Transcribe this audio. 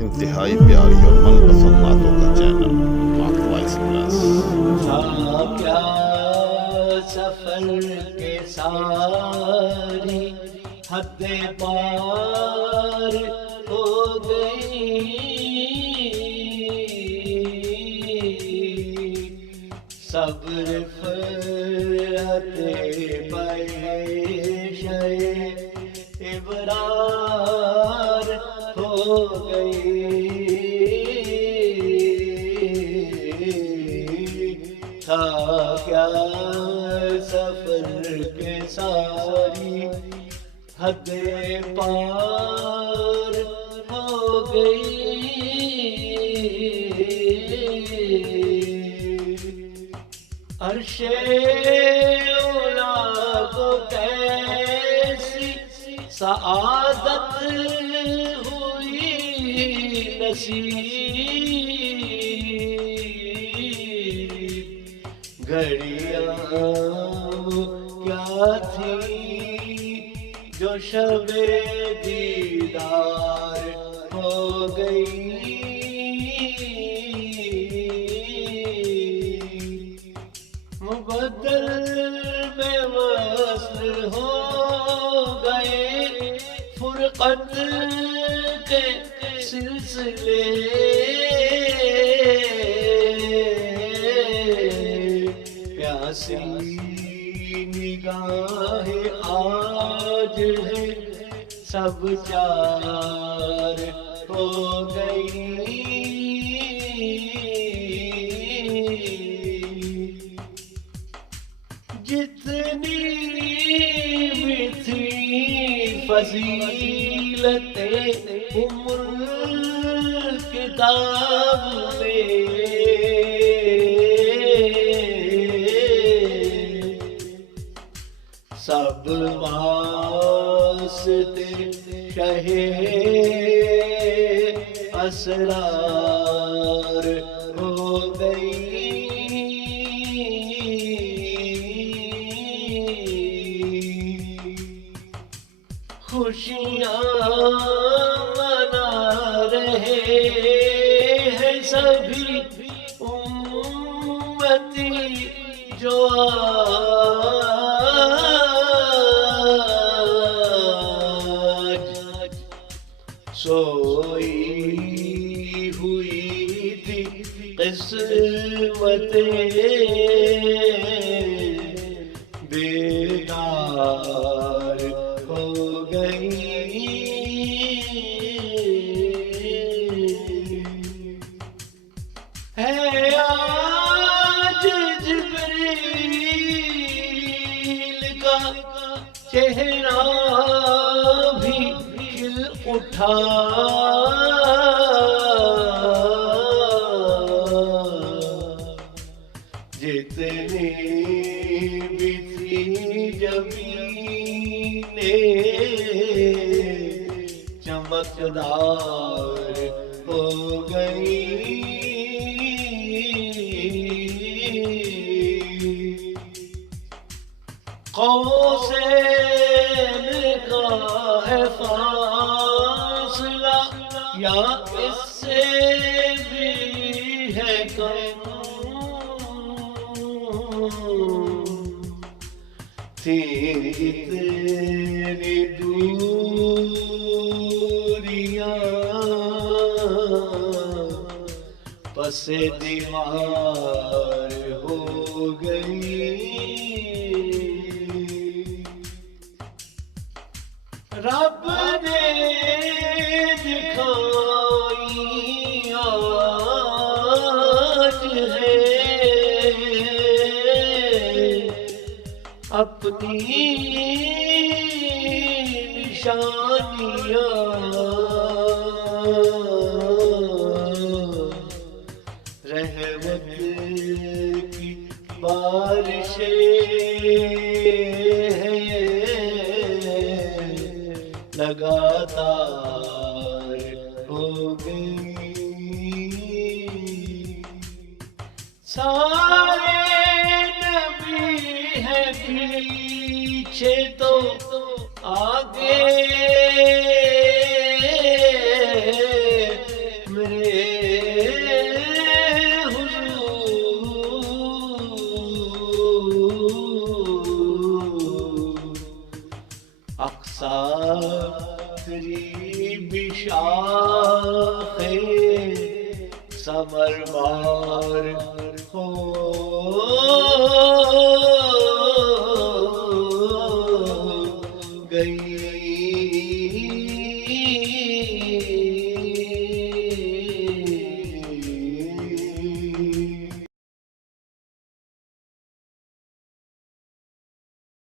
انتہائی پیاری اور من پسند نعتوں کا چینل نعت وائس پلس۔ تھا کیا سفر کے ساری حد پار ہو گئی، صبر فرحت پیشے ابرار ہو گئی، تھا کیا سفر کے ساری حد پار ہو گئی، عرش اولا کو کیسی سعادت ہوئی نصیب، گھڑیاں کیا تھی جو شب دیدار ہو گئی، مبدل میں وصل ہو گئے فرقت کے سلسلے، پیاسی نگاہ آج ہے سب چار ہو گئی، جتنی بھی تھی فضیلت عمر کتاب میں، سب واسطے شہ اسرار ہو گئی، خوشیاں منا رہے ہیں سبھی امتی جو آج سوئی ہوئی تھی قسمتیں بیدار ہو گئی، ہے آج جبریل کا چہرہ بھی کھل اٹھا، جتنی بھی تھی چمکدار ہو گئی، قوسین کا ہے فاصلہ یا اس سے بھی ہے کم، تھی اتنی دوریاں پس دیوار ہو گئی، رب نے دکھائی آج ہے اپنی نشانیاں، رحمت کی بارشیں لگاتار ہو گئی، سارے نبی ہیں پیچھے تو آگے قریب شاخ ثمر بار